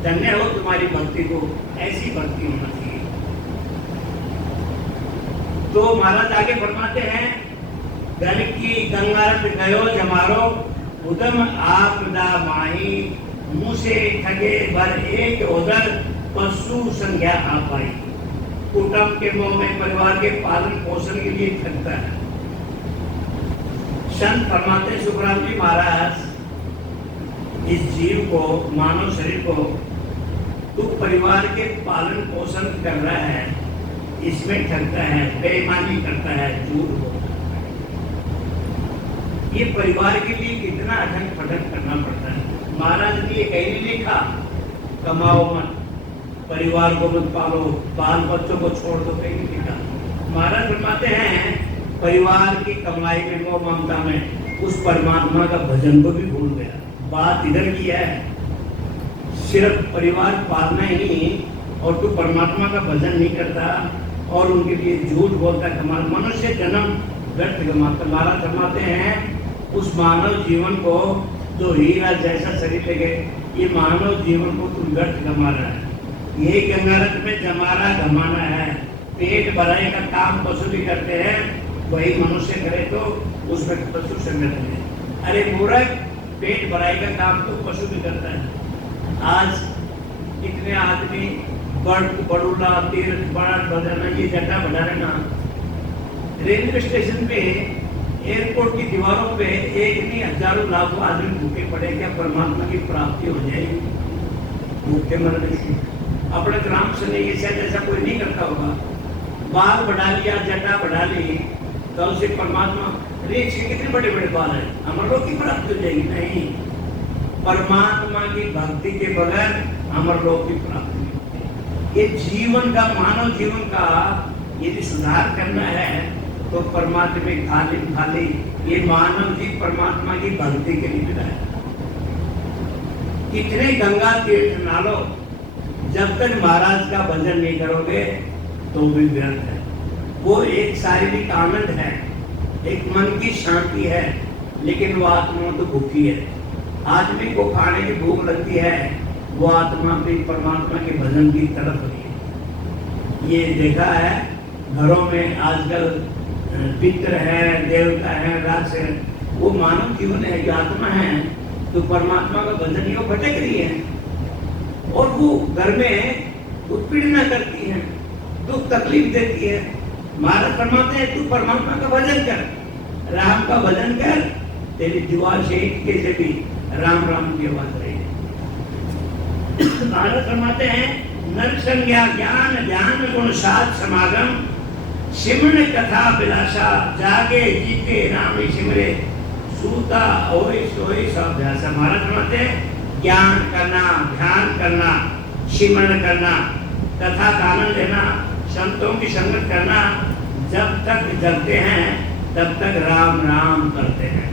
धन्य हो तुम्हारी भक्ति को, ऐसी भक्ति होना चाहिए। तो महाराज आगे फरमाते हैं, घर की गंगारत गयो जमारो, उदम आपदा माही, मुँह से ठगे भर एक उदर, पशु संज्ञा आ पाई। कुटुंब के मोह में परिवार के पालन पोषण के लिए ठगता है, संत फरमाते सुखराम जी महाराज, इस जीव को, मानव शरीर को तू परिवार के पालन पोषण कर रहा है, इसमें ठगता है, बेईमानी करता है, झूठ बोलता है। ये परिवार के लिए कितना अठन पठन करना पड़ता है। महाराज ने ये कहीं नहीं लिखा कमाओ मत, परिवार को मत पालो, बाल बच्चों को छोड़ दो, कहीं नहीं लिखा। महाराज फरमाते हैं परिवार की कमाई में, मोह ममता में उस परमात्मा का भजन को भी भूल गया। बात इधर की है, सिर्फ परिवार पालना ही और तू परमात्मा का भजन नहीं करता और उनके लिए झूठ बोलता, कमाल मनुष्य जन्म व्यर्थ गमाता। महाराज फरमाते हैं उस मानव जीवन को जो हीरा जैसा शरीर लेके, ये मानव जीवन को तू व्यर्थ गमा रहा है। ये गंगारत में जमाना घमाना है। पेट भराई का काम पशु भी करते हैं, वही मनुष्य करे तो उसमें पशु संगत है। अरे मूर्ख, पेट भराई का काम तो पशु भी करता है। आज कितने आदमी बड़ूला, तीर्थ, बड़ा बजाना, ये जटा बढ़ाना ना, रेलवे स्टेशन पे, एयरपोर्ट की दीवारों पे एक नहीं हजारों लाखों आदमी भूखे पड़े, क्या परमात्मा की प्राप्ति हो जाएगी? भूखे मरने से अपने ग्राम से नहीं, ये शायद ऐसा कोई नहीं करता होगा। बाल बढ़ा लिया, जटा बढ़ा ली, तो उसे परमात्मा, अरे इसके कितने बड़े बड़े बाल है, अमरलोक की प्राप्ति हो जाएगी? नहीं, परमात्मा की भक्ति के बगैर अमरलोक की प्राप्ति नहीं। ये जीवन का, मानव जीवन का यदि सुधार करना है तो परमात्मा में खाली ये मानव जी परमात्मा की भक्ति के लिए मिला है। कितने गंगा तीर्थ नालो, जब तक महाराज का भजन नहीं करोगे तो भी व्यर्थ है। वो एक शारीरिक आनंद है, एक मन की शांति है, लेकिन वो आत्मा तो भूखी है। आदमी को खाने की भूख लगती है, वो आत्मा भी परमात्मा के भजन की तरफ रही है। ये देखा है घरों में आजकल पितृ है, देवता है, राज है, वो मानव जीवन है, जो आत्मा है तो परमात्मा का भजन ये भटक रही है और वो घर में उत्पीड़ना करती है, दुख तकलीफ देती है। महाराज फरमाते हैं तू परमात्मा का भजन कर, राम का भजन कर, तेरी दीवार शहीद के से भी राम राम की आवाज रही। महाराज फरमाते हैं नर संज्ञा ज्ञान ध्यान गुण साध समागम, सिमरण कथा विलासा, जागे जीते राम सिमरे, सूता होय सोय स्वाभ्यास। महाराज फरमाते हैं ज्ञान करना, ध्यान करना, सिमरण करना, कथा का आनंद लेना, संतों की संगत करना, जब तक जगते हैं तब तक राम राम करते हैं,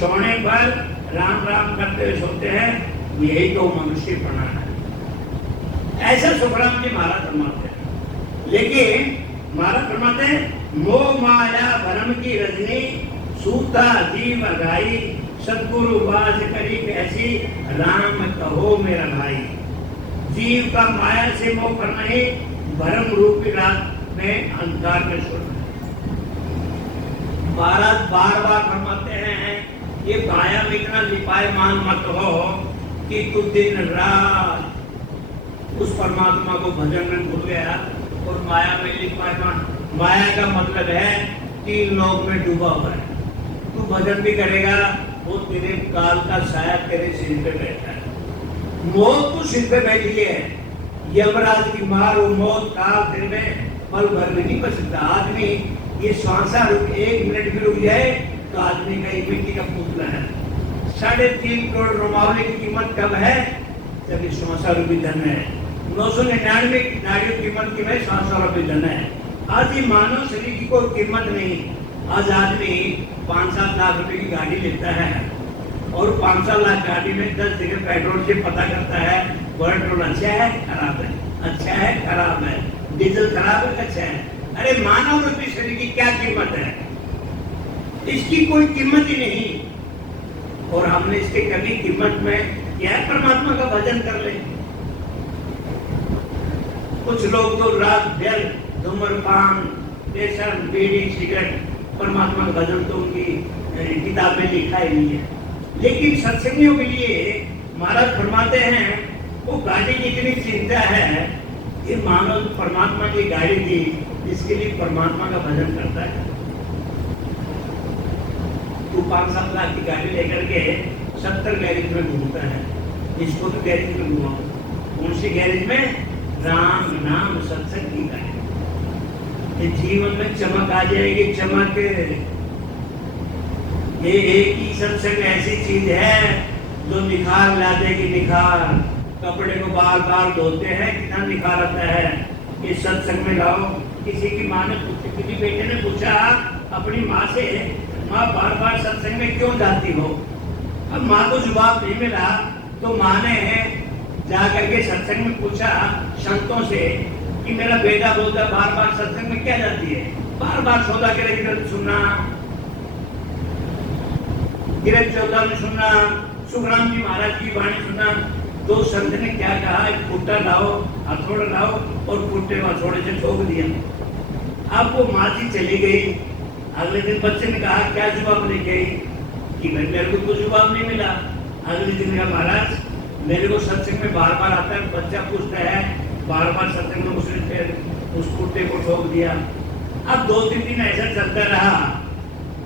सोने पर राम राम करते हुए सोते हैं, यही तो मनुष्य प्रणाम है। ऐसा सुखराम जी महाराज फरमाते हैं। लेकिन महाराज फरमाते हैं मोह माया भरम की रजनी, सूता जीव गाई, सतगुरु बाज करी कैसी, राम कहो मेरा भाई। जीव का माया से मोह करना ही भरम रूपी रात में अंधकार में छोड़ना। महाराज बार बार फरमाते हैं ये माया में इतना लिपायमान मत हो कि तू दिन रात उस परमात्मा को भजन में भूल गया और माया में लिपायमान। माया का मतलब है तीन लोक में डूबा हुआ है। तू भजन भी करेगा, वो तेरे काल का साया तेरे सिर पे बैठा है। मौत तो सिर पे बैठी है, यमराज की मार वो मौत काल तेरे में पल भर में नहीं बच सकता। आदमी ये श्वासा रुक, 1 मिनट भी रुक जाए तो आदमी का एक मिट्टी का पुतला है। 3.5 करोड़ रोमावली की कीमत कब है? जब ये श्वासा रुपये धन है। 999 नारियों की कीमत की है 700 रुपये धन है। आज ये मानव शरीर की कोई कीमत नहीं। आज आदमी 5-7 लाख रुपए की गाड़ी लेता है और 500 लाख गाड़ी में 10 जगह पेट्रोल से पता करता है पेट्रोल अच्छा है खराब है, अच्छा है खराब है, डीजल खराब है अच्छा है। अरे मानव रूपी शरीर की क्या कीमत है? इसकी कोई कीमत ही नहीं। और हमने इसके कभी कीमत में क्या परमात्मा का भजन कर ले। कुछ लोग तो रात भर धूम्रपान, व्यसन, बीड़ी, सिगरेट, परमात्मा का भजन तो उनकी किताब में लिखा ही नहीं है। लेकिन सत्संगियों के लिए महाराज फरमाते हैं वो गाड़ी की इतनी चिंता है कि मानव परमात्मा की गाड़ी दी, इसके लिए परमात्मा का भजन करता है। तू 5-7 लाख की गाड़ी लेकर के 70 गैरेज में घूमता है, इसको तो गैरेज में घुमाओ। कौन सी गैरेज में? राम नाम सत्संग की गाड़ी। जीवन में चमक आ जाएगी, चमक। ये एक ही सत्संग ऐसी चीज है जो निखार ला देगी, निखार। कपड़े को बार बार धोते हैं, कितना निखार आता है। इस सत्संग में लाओ। किसी की माँ ने पूछा, किसी बेटे ने पूछा अपनी माँ से, माँ बार बार सत्संग में क्यों जाती हो? अब माँ को जवाब नहीं मिला तो माँ ने जा करके सत्संग में पूछा संतों से कि मेरा बेटा बोलता बार बार सत्संग में क्या जाती है? बार बार सौदा के कीर्तन सुनना, गिरज चौथा में सुनना, सुखराम जी महाराज की वाणी सुनना। तो संत ने क्या कहा, एक फुट्टा लाओ, हथौड़ा लाओ और फुट्टे में हथौड़े से ठोक दिया। अब वो माँ जी चली गई। अगले दिन बच्चे ने कहा क्या जवाब लेके आई? कि भाई मेरे को कुछ जवाब नहीं मिला। अगले दिन कहा महाराज मेरे को सत्संग में बार बार आता है, बच्चा पूछता है, बार बार सत्संग में उसने फिर उस फुट्टे को ठोक दिया। अब 2-3 दिन ऐसा चलता रहा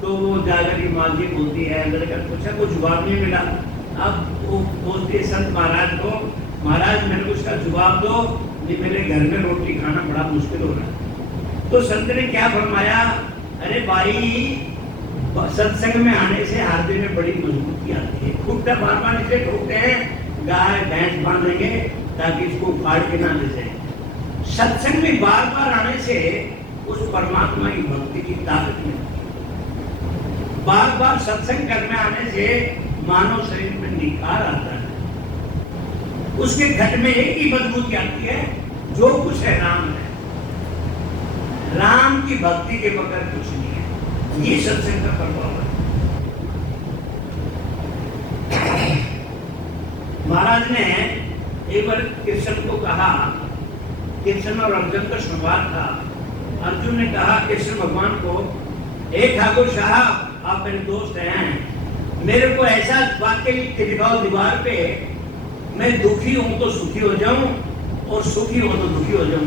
तो वो जाकर की माँ जी बोलती है, लड़का पूछा कुछ जवाब नहीं मिला। अब वो बोलती है संत महाराज को, महाराज मेरे को इसका जवाब दो, ये मेरे घर में रोटी खाना बड़ा मुश्किल हो रहा है। तो संत ने क्या फरमाया, अरे भाई सत्संग में आने से हृदय में बड़ी मजबूती आती है। फुट्टा बार बार इसे ठोकते हैं, गाय भैंस बांधेंगे ताकि इसको फाड़ के ना ले जाए। सत्संग में बार बार आने से उस परमात्मा की भक्ति की ताकत मिलती है। बार बार सत्संग करने आने से मानव शरीर में निखार आता है, उसके घट में एक ही मजबूती आती है, जो कुछ है राम है। राम की भक्ति के बगैर कुछ नहीं है। ये सत्संग का प्रभाव है। महाराज ने एक बार कृष्ण को कहा, कृष्ण और अर्जुन का संवाद था। अर्जुन ने कहा कृष्ण भगवान को, एक ठाकुर साहब आप मेरे दोस्त हैं, मेरे को ऐसा वाक्य लिख के दिखाओ दीवार पे, मैं दुखी हूं तो सुखी हो जाऊं और सुखी हूं तो दुखी हो जाऊं।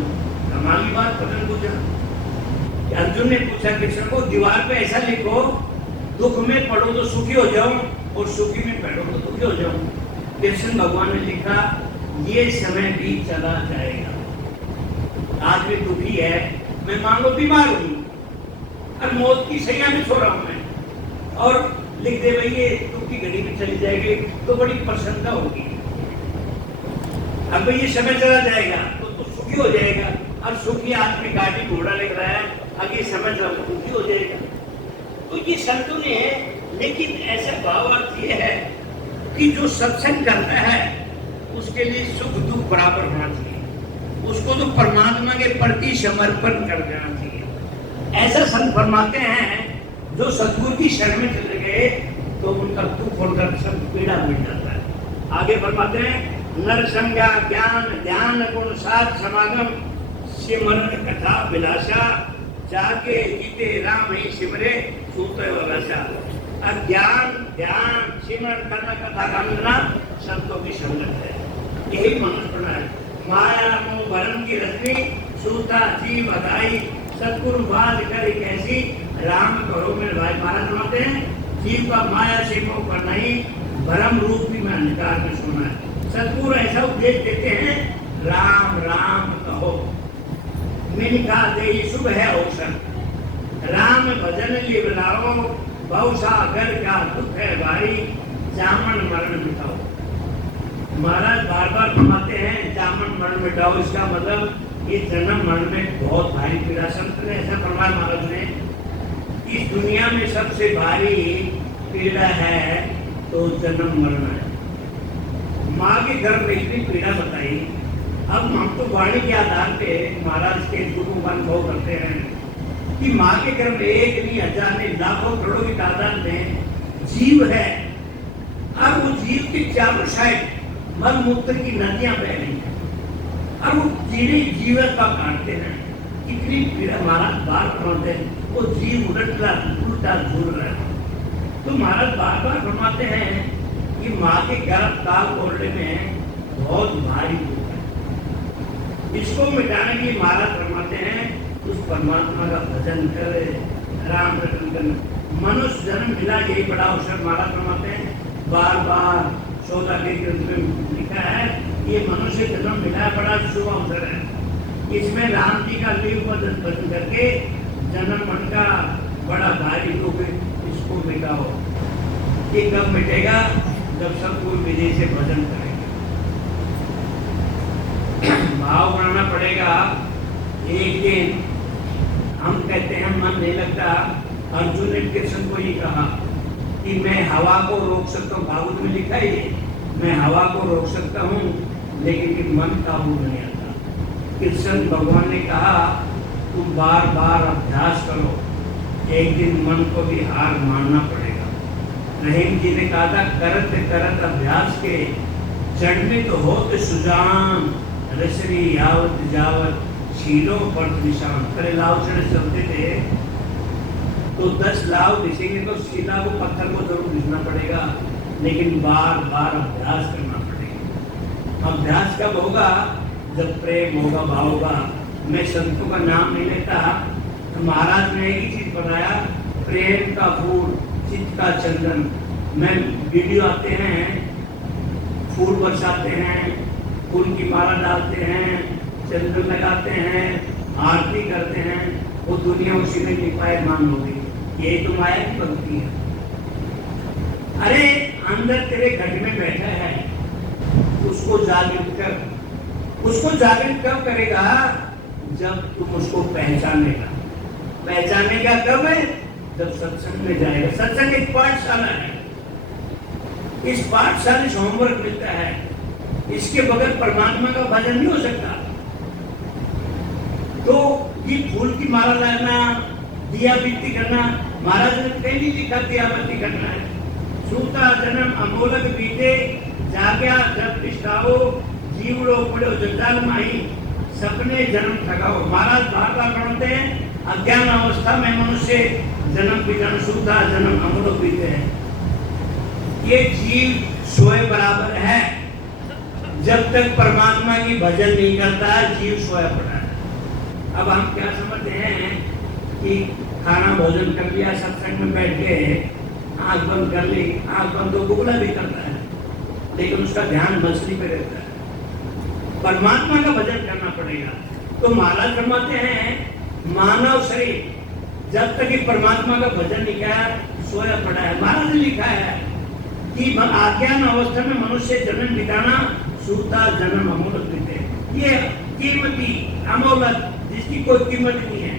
कमाल की बात पता पूछा। अर्जुन ने पूछा कृष्ण को, दीवार पे ऐसा लिखो, दुख में पढ़ो तो सुखी हो जाऊं और सुखी में पढ़ो तो दुखी हो जाऊं। कृष्ण भगवान ने लिखा, ये समय भी चला जाएगा। आज भी दुखी है, मैं मानो बीमार हूं और मौत की सैया में सो रहा हूं मैं, और लिख दे भाई ये दुख की घड़ी में चली जाएगी तो बड़ी प्रसन्नता होगी। अब ये समय चला जाएगा तो सुखी हो जाएगा, और सुखी आदमी गाड़ी घोड़ा लग रहा है, आगे समय चला तो दुखी हो जाएगा। तो ये संतों ने, लेकिन ऐसा भाव अर्थ ये है कि जो सत्संग करता है उसके लिए सुख दुख बराबर होना चाहिए, उसको तो परमात्मा के प्रति समर्पण कर देना चाहिए। ऐसा संत फरमाते हैं, जो सतगुरु की शरण में चले गए तो उनका दुख और दर्द सब पीड़ा मिट जाता है। आगे फरमाते हैं, नर संज्ञा ज्ञान ध्यान गुण साध समागम सिमरन कथा विलासा, जाके जीते राम ही सिमरे सूते वलासा। अब ज्ञान ध्यान सिमरन करना, कथा गाना संतों की संगत है। यही मनुष्य प्रणाली। माया मोह भरम की रश्मि सूता जीव अदाई, सतगुरु बात करे कैसी, राम करो मेरे भाई। महाराज फरमाते हैं, जीव का माया से मोह करना ही भ्रम रूप भी में अंधकार में सोना है। सतगुरु ऐसा उपदेश देते हैं, राम राम कहो, मैंने कहा दे शुभ है अवसर, राम भजन लिवलाओ, बहुसागर का दुख है भारी, जामन मरण मिटाओ। महाराज बार बार फरमाते हैं जामन मरण मिटाओ, इसका मतलब ये जन्म मरण में बहुत भारी पीड़ा। संत ने ऐसा फरमाया महाराज ने, इस दुनिया में सबसे भारी पीड़ा है तो जन्म मरण है। माँ के गर्भ में इतनी पीड़ा बताई। अब हम तो वाणी के आधार पे महाराज के गुरु का अनुभव करते हैं कि माँ के गर्भ में एक नहीं हजार नहीं लाखों करोड़ों की तादाद में जीव है, और वो जीव के चारों साइड मल मूत्र की नदियां बह रही हैं, और वो जीने जीवन का काटते हैं। इतनी पीड़ा महाराज बार फरमाते हैं, वो जीव उल्टा झूल रहा है। तो महाराज बार बार फरमाते हैं कि माँ के गर्भ काल खोलने में बहुत भारी दुख है। इसको मिटाने के लिए महाराज फरमाते हैं उस परमात्मा का भजन करे, राम रतन धन मनुष्य जन्म मिला, यही बड़ा अवसर महाराज फरमाते हैं। बार बार सौदा के ग्रंथ में लिखा है, ये मनुष्य जन्म मिला बड़ा शुभ अवसर है। इसमें राम जी का लिव बदन करके जन्म मन का बड़ा भारी दुख इसको मिटाओ। ये कब मिटेगा? जब सब कोई विधि से भजन करेंगे। भाव बनाना पड़ेगा। एक दिन हम कहते हैं मन नहीं लगता, अर्जुन ने कृष्ण को ये कहा कि मैं हवा को रोक सकता हूँ, भागवत में लिखा ही है, मैं हवा को रोक सकता हूँ लेकिन कि मन काबू नहीं आता। कृष्ण भगवान ने कहा तुम बार बार अभ्यास करो, एक दिन मन को भी हार मानना पड़ेगा। रहीम जी ने कहा था करत करत अभ्यास के चढ़ने तो हो तो सुजान रसरी यावत जावत शीलो पर निशान। पहले लाव चढ़े चलते थे तो 10 लाव दिखेंगे तो शिला को पत्थर को जरूर दिखना पड़ेगा, लेकिन बार बार अभ्यास करना पड़ेगा। अभ्यास कब होगा? जब प्रेम होगा, भाव होगा। मैं संतों का नाम नहीं लेता, तो महाराज ने एक ही चीज बताया, प्रेम का फूल चित्त का चंदन। मैं वीडियो आते हैं, फूल बरसाते हैं, फूल की माला डालते हैं, चंदन लगाते हैं, आरती करते हैं, वो दुनिया उसी में दीपायमान हो गई। ये तो माया की भक्ति है। अरे अंदर तेरे घर में बैठा है, उसको जागृत कर। उसको जागृत कब करेगा? जब तुम उसको पहचानेगा। पहचानेगा कब है? जब सत्संग में जाएगा। सत्संग एक पाठशाला है, इस पाठशाला से होमवर्क मिलता है, इसके बगैर परमात्मा का भजन नहीं हो सकता। तो ये फूल की माला लाना, दिया बिक्री करना, महाराज ने कहीं नहीं लिखा दिया बत्ती करना है। सूता जन्म अमोलक बीते, जाग्या जब पिछताओ, जीवड़ो पड़ो जंजाल माही, सपने जन्म ठगाओ। महाराज बार बार पढ़ते हैं, अज्ञान अवस्था में मनुष्य जन्म भी जन्म सूता जन्म अमोलक बीते हैं। ये जीव सोए बराबर है। जब तक परमात्मा की भजन नहीं करता जीव सोया पड़ा है। अब हम क्या समझते हैं कि खाना भोजन कर लिया, सत्संग में बैठ गए, आंख बंद कर ली, आंख बंद तो गुगला भी करता है, लेकिन उसका ध्यान मछली पे रहता है। परमात्मा का भजन करना पड़ेगा। तो महाराज फरमाते हैं मानव शरीर जब तक कि परमात्मा का भजन नहीं किया सोया पड़ा है। महाराज ने लिखा है कि अज्ञान अवस्था में मनुष्य जन्म बिताना, सूता जन्म अमोलक बीते। ये कीमती अमोलक जिसकी कोई कीमत नहीं है,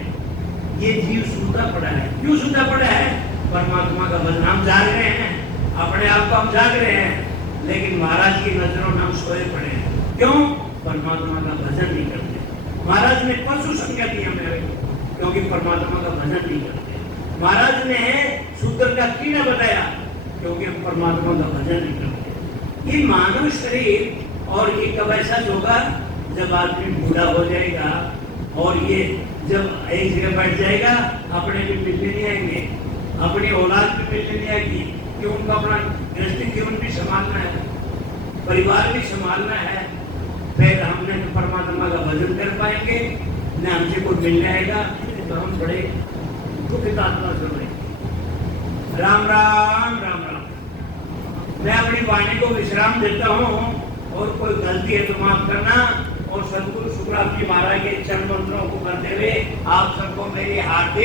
ये जीव सूता पड़ा है। क्यों सूता पड़ा है? परमात्मा का भजन। हम जाग रहे हैं, अपने आप को हम जाग रहे हैं, लेकिन महाराज की नजरों में हम सोए पड़े हैं। क्यों? परमात्मा का भजन नहीं करते। महाराज ने पशु संज्ञा दी हमें, क्योंकि परमात्मा का भजन नहीं करते। महाराज ने शूद्र का कीड़ा बताया, क्योंकि हम परमात्मा का भजन नहीं करते। ये मानव शरीर और ये कब ऐसा होगा? जब आदमी बूढ़ा हो जाएगा और ये जब एक जगह बैठ जाएगा, अपने भी मिलने नहीं आएंगे, अपनी औलाद भी मिलने नहीं आएगी, कि उनको अपना गृहस्थी जीवन भी संभालना है, परिवार भी संभालना है। फिर हमने तो परमात्मा का भजन कर पाएंगे न हमसे कोई मिलने आएगा, तो हम बड़े दुखित आत्मा से रहेंगे। राम राम राम राम। मैं अपनी वाणी को विश्राम देता हूँ, और कोई गलती है तो माफ करना। और सदगुरु शुक्राब जी महाराज के चरण मंत्रों को करते हुए आप सबको मेरी हार्दिक